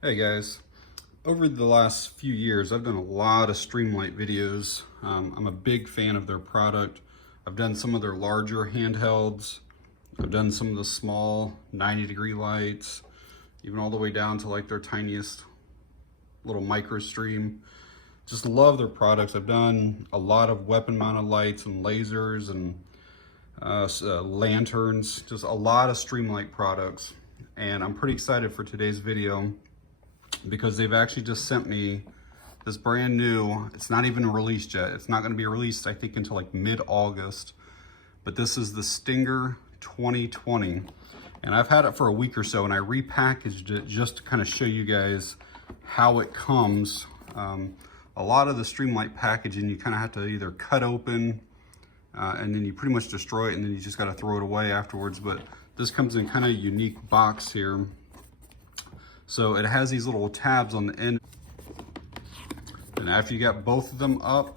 Hey guys, over the last few years I've done a lot of Streamlight videos. I'm a big fan of their product. I've done some of their larger handhelds. I've done some of the small 90-degree lights, even all the way down to like their tiniest little micro stream. Just love their products. I've done a lot of weapon mounted lights and lasers and lanterns, just a lot of Streamlight products. And I'm pretty excited for today's video because they've actually just sent me this brand new, it's not even released yet. It's not going to be released, I think, until like mid-August. But this is the Stinger 2020. And I've had it for a week or so, and I repackaged it just to kind of show you guys how it comes. A lot of the Streamlight packaging, you kind of have to either cut open and then you pretty much destroy it, and then you just got to throw it away afterwards. But this comes in kind of a unique box here. So it has these little tabs on the end. And after you got both of them up,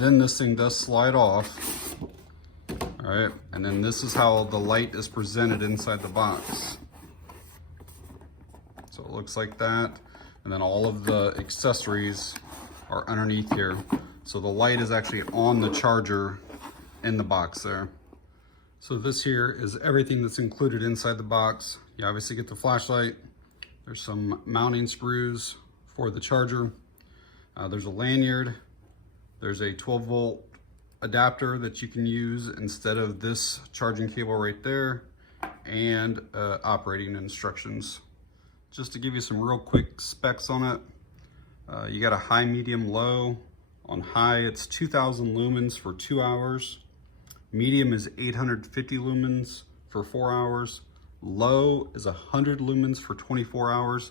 then this thing does slide off. All right, and then this is how the light is presented inside the box. So it looks like that. And then all of the accessories are underneath here. So the light is actually on the charger in the box there. So this here is everything that's included inside the box. You obviously get the flashlight. There's some mounting screws for the charger. There's a lanyard. There's a 12-volt adapter that you can use instead of this charging cable right there, and operating instructions. Just to give you some real quick specs on it, you got a high, medium, low. On high, it's 2000 lumens for 2 hours. Medium is 850 lumens for 4 hours. Low is 100 lumens for 24 hours.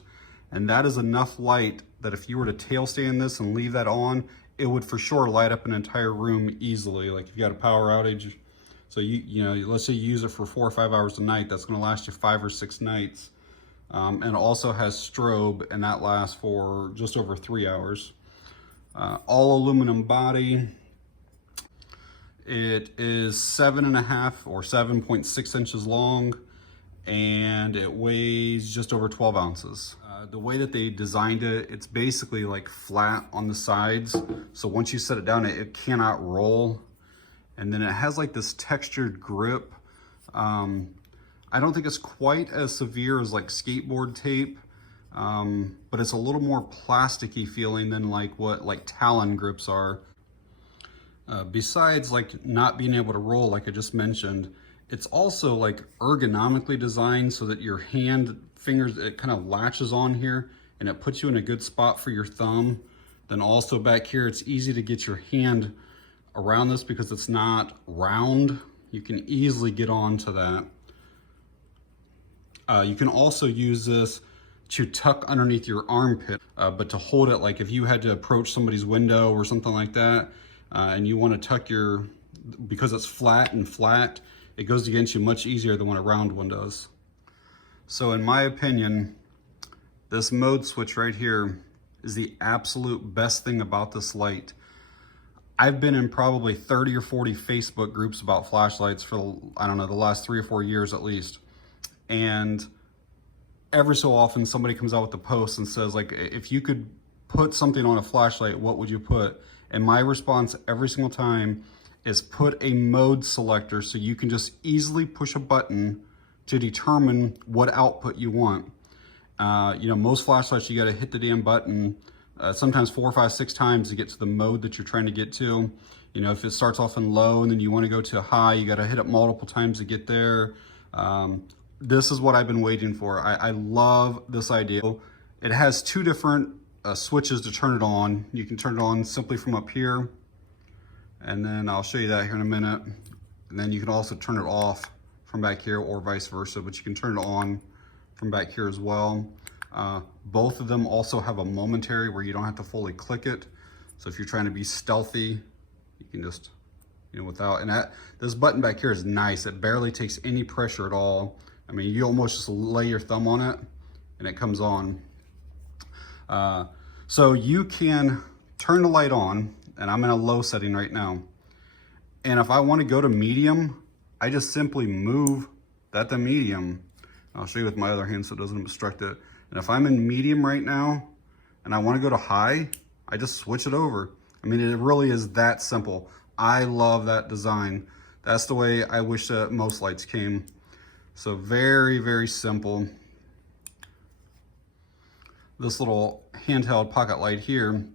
And that is enough light that if you were to tail stand this and leave that on, it would for sure light up an entire room easily. Like if you got a power outage, so you know, let's say you use it for 4 or 5 hours a night, that's gonna last you 5 or 6 nights. And it also has strobe, and that lasts for just over 3 hours. All aluminum body. It is 7.5 or 7.6 inches long, and it weighs just over 12 ounces. The way that they designed it, it's basically like flat on the sides. So once you set it down, it cannot roll. And then it has like this textured grip. I don't think it's quite as severe as like skateboard tape, but it's a little more plasticky feeling than like what like Talon grips are. Besides like not being able to roll, like I just mentioned, it's also like ergonomically designed so that your fingers, it kind of latches on here and it puts you in a good spot for your thumb. Then also back here, it's easy to get your hand around this because it's not round. You can easily get onto that. You can also use this to tuck underneath your armpit, but to hold it, like if you had to approach somebody's window or something like that, and you want to tuck because it's flat and flat, it goes against you much easier than what a round one does. So in my opinion, this mode switch right here is the absolute best thing about this light. I've been in probably 30 or 40 Facebook groups about flashlights for, I don't know, the last 3 or 4 years at least. And every so often somebody comes out with a post and says, like, if you could put something on a flashlight, what would you put? And my response every single time is put a mode selector so you can just easily push a button to determine what output you want. You know, most flashlights, you gotta hit the damn button sometimes 4, 5, 6 times to get to the mode that you're trying to get to. You know, if it starts off in low and then you wanna go to high, you gotta hit it multiple times to get there. This is what I've been waiting for. I love this idea. It has 2 different switches to turn it on. You can turn it on simply from up here, and then I'll show you that here in a minute. And then you can also turn it off from back here, or vice versa, but you can turn it on from back here as well. Both of them also have a momentary where you don't have to fully click it. So if you're trying to be stealthy, you can just, you know, without, and this button back here is nice. It barely takes any pressure at all. I mean, you almost just lay your thumb on it and it comes on. So you can turn the light on, and I'm in a low setting right now. And if I want to go to medium, I just simply move that to medium. I'll show you with my other hand so it doesn't obstruct it. And if I'm in medium right now and I want to go to high, I just switch it over. I mean, it really is that simple. I love that design. That's the way I wish that most lights came. So very, very simple. This little handheld pocket light here.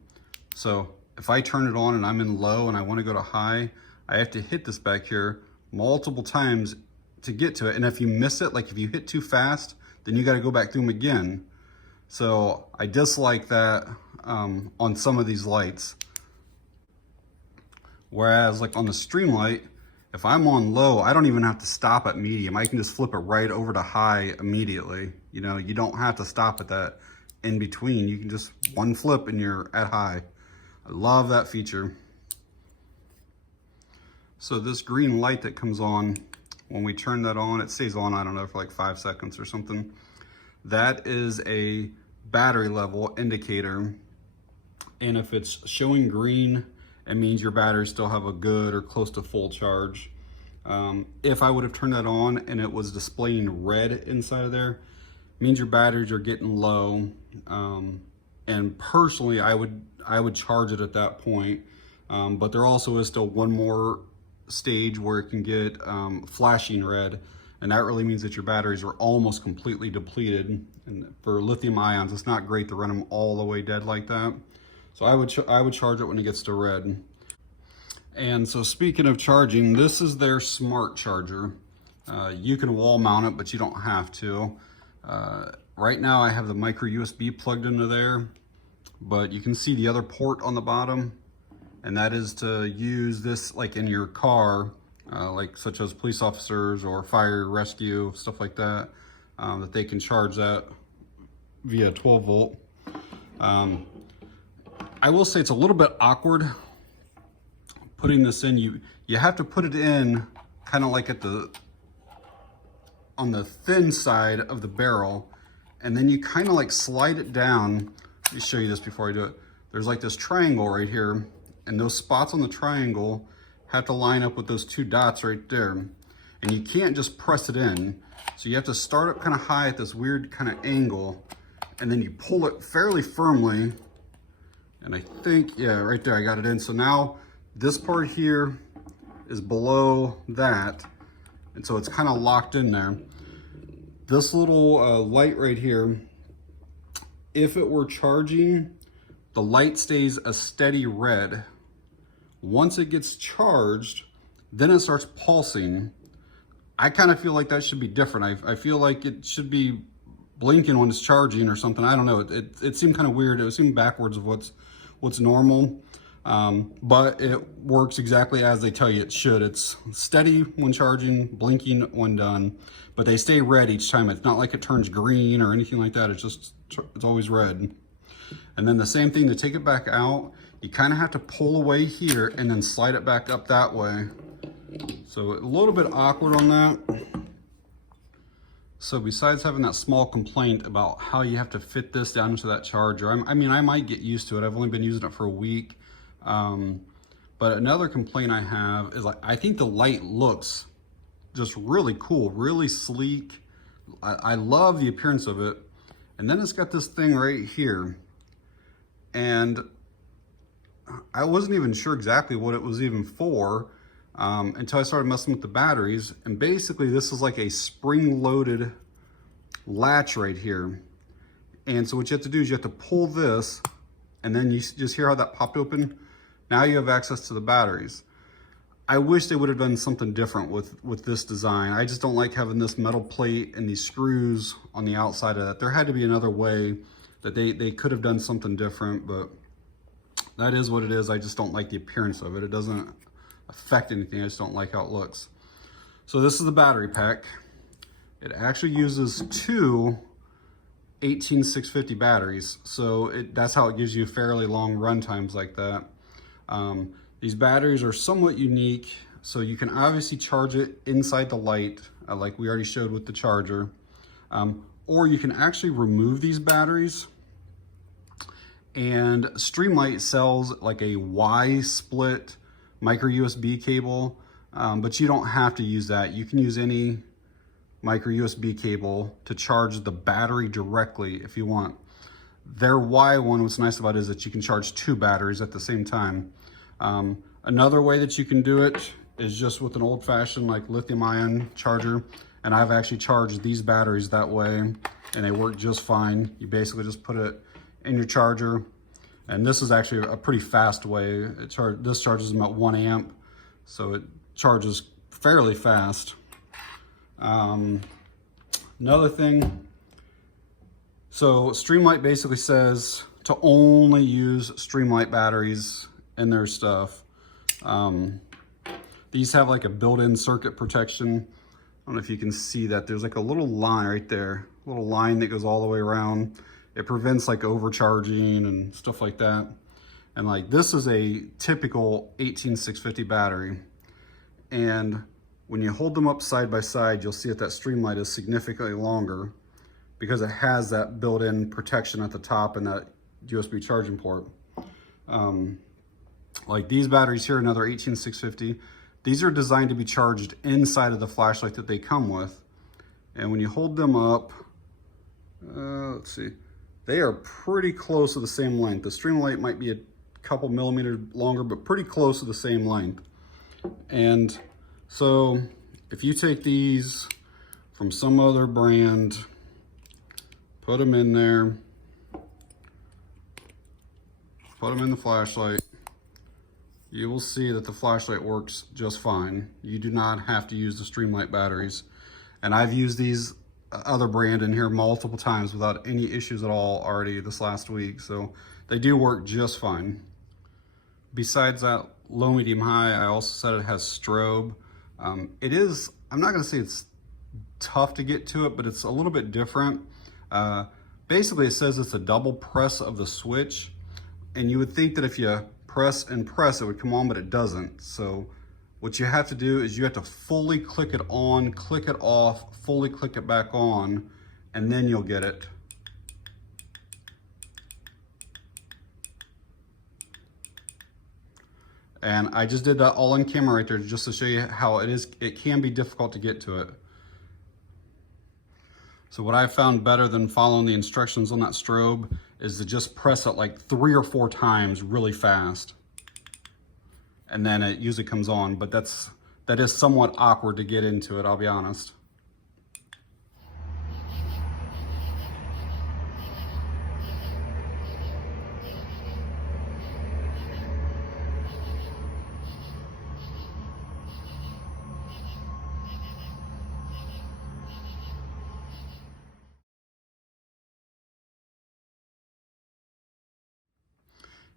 So if I turn it on and I'm in low and I want to go to high, I have to hit this back here multiple times to get to it. And if you miss it, like if you hit too fast, then you got to go back through them again. So I dislike that on some of these lights. Whereas like on the Streamlight, if I'm on low, I don't even have to stop at medium. I can just flip it right over to high immediately. You know, you don't have to stop at that in between. You can just one flip and you're at high. I love that feature. So this green light that comes on, when we turn that on, it stays on, I don't know, for like 5 seconds or something. That is a battery level indicator. And if it's showing green, it means your batteries still have a good or close to full charge. If I would have turned that on and it was displaying red inside of there, it means your batteries are getting low. And personally, I would charge it at that point. But there also is still one more stage where it can get flashing red, and that really means that your batteries are almost completely depleted. And for lithium ions, it's not great to run them all the way dead like that. So I would charge it when it gets to red. And so speaking of charging, this is their smart charger. You can wall mount it, but you don't have to. Right now I have the micro USB plugged into there, but you can see the other port on the bottom, and that is to use this like in your car, like such as police officers or fire rescue, stuff like that, that they can charge that via 12 volt. I will say it's a little bit awkward putting this in. You have to put it in kind of like on the thin side of the barrel, and then you kind of like slide it down. Let me show you this before I do it. There's like this triangle right here, and those spots on the triangle have to line up with those two dots right there. And you can't just press it in. So you have to start up kind of high at this weird kind of angle, and then you pull it fairly firmly. And I think, yeah, right there, I got it in. So now this part here is below that, and so it's kind of locked in there. This little light right here, if it were charging, the light stays a steady red. Once it gets charged, then it starts pulsing. I kind of feel like that should be different. I feel like it should be blinking when it's charging or something. I don't know. It seemed kind of weird. It seemed backwards of what's normal. But it works exactly as they tell you it should. It's steady when charging, blinking when done, but they stay red each time. It's not like it turns green or anything like that. It's always red. And then the same thing, to take it back out, you kind of have to pull away here and then slide it back up that way. So a little bit awkward on that. So besides having that small complaint about how you have to fit this down into that charger, I mean, I might get used to it. I've only been using it for a week. But another complaint I have is, like, I think the light looks just really cool, really sleek. I love the appearance of it. And then it's got this thing right here. And I wasn't even sure exactly what it was even for until I started messing with the batteries. And basically this is like a spring-loaded latch right here. And so what you have to do is you have to pull this, and then you just hear how that popped open. Now you have access to the batteries. I wish they would have done something different with this design. I just don't like having this metal plate and these screws on the outside of that. There had to be another way that they could have done something different, but that is what it is. I just don't like the appearance of it. It doesn't affect anything. I just don't like how it looks. So this is the battery pack. It actually uses two 18650 batteries. So that's how it gives you fairly long run times like that. These batteries are somewhat unique. So you can obviously charge it inside the light, like we already showed with the charger. Or you can actually remove these batteries. And Streamlight sells like a Y-split micro USB cable, but you don't have to use that. You can use any micro USB cable to charge the battery directly if you want. Their Y one, what's nice about it is that you can charge 2 batteries at the same time. Another way that you can do it is just with an old-fashioned like lithium-ion charger, and I've actually charged these batteries that way, and they work just fine. You basically just put it in your charger, and this is actually a pretty fast way. This charges about 1 amp, so it charges fairly fast. Another thing, so Streamlight basically says to only use Streamlight batteries in their stuff. These have like a built-in circuit protection. I don't know if you can see that. There's like a little line right there, a little line that goes all the way around. It prevents like overcharging and stuff like that. And like this is a typical 18650 battery. And when you hold them up side by side, you'll see that Streamlight is significantly longer because it has that built-in protection at the top and that USB charging port. Like these batteries here, another 18650. These are designed to be charged inside of the flashlight that they come with. And when you hold them up, let's see, they are pretty close to the same length. The Streamlight might be a couple millimeters longer, but pretty close to the same length. And so if you take these from some other brand, put them in there, put them in the flashlight, you will see that the flashlight works just fine. You do not have to use the Streamlight batteries. And I've used these other brand in here multiple times without any issues at all already this last week. So they do work just fine. Besides that low, medium, high, I also said it has strobe. It is, I'm not gonna say it's tough to get to it, but it's a little bit different. Basically it says it's a double press of the switch. And you would think that if you press and press, it would come on, but it doesn't. So what you have to do is you have to fully click it on, click it off, fully click it back on, and then you'll get it. And I just did that all on camera right there just to show you how it can be difficult to get to it. So what I found better than following the instructions on that strobe is to just press it like 3 or 4 times really fast. And then it usually comes on, but that is somewhat awkward to get into it, I'll be honest.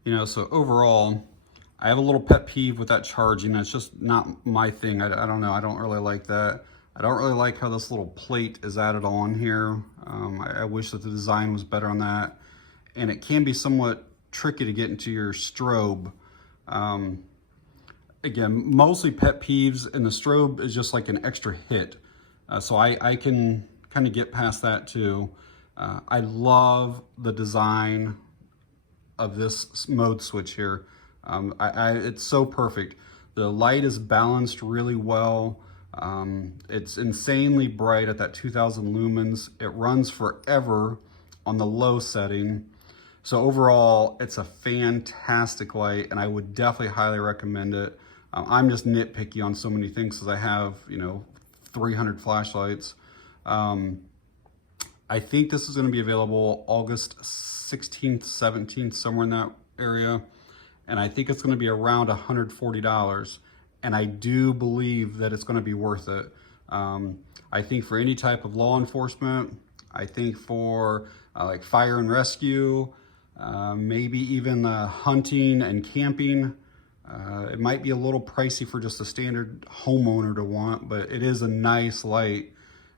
You know, so overall, I have a little pet peeve with that charging. That's just not my thing. I don't know. I don't really like that. I don't really like how this little plate is added on here. I wish that the design was better on that. And it can be somewhat tricky to get into your strobe. Again, mostly pet peeves, and the strobe is just like an extra hit. So I can kind of get past that too. I love the design of this mode switch here. It's so perfect. The light is balanced really well. It's insanely bright at that 2000 lumens. It runs forever on the low setting. So overall, it's a fantastic light, and I would definitely highly recommend it. I'm just nitpicky on so many things because I have, 300 flashlights. I think this is going to be available August 16th, 17th, somewhere in that area. And I think it's going to be around $140. And I do believe that it's going to be worth it. I think for any type of law enforcement, I think for like fire and rescue, maybe even hunting and camping, it might be a little pricey for just a standard homeowner to want, but it is a nice light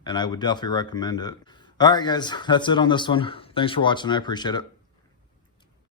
and I would definitely recommend it. All right, guys, that's it on this one. Thanks for watching. I appreciate it.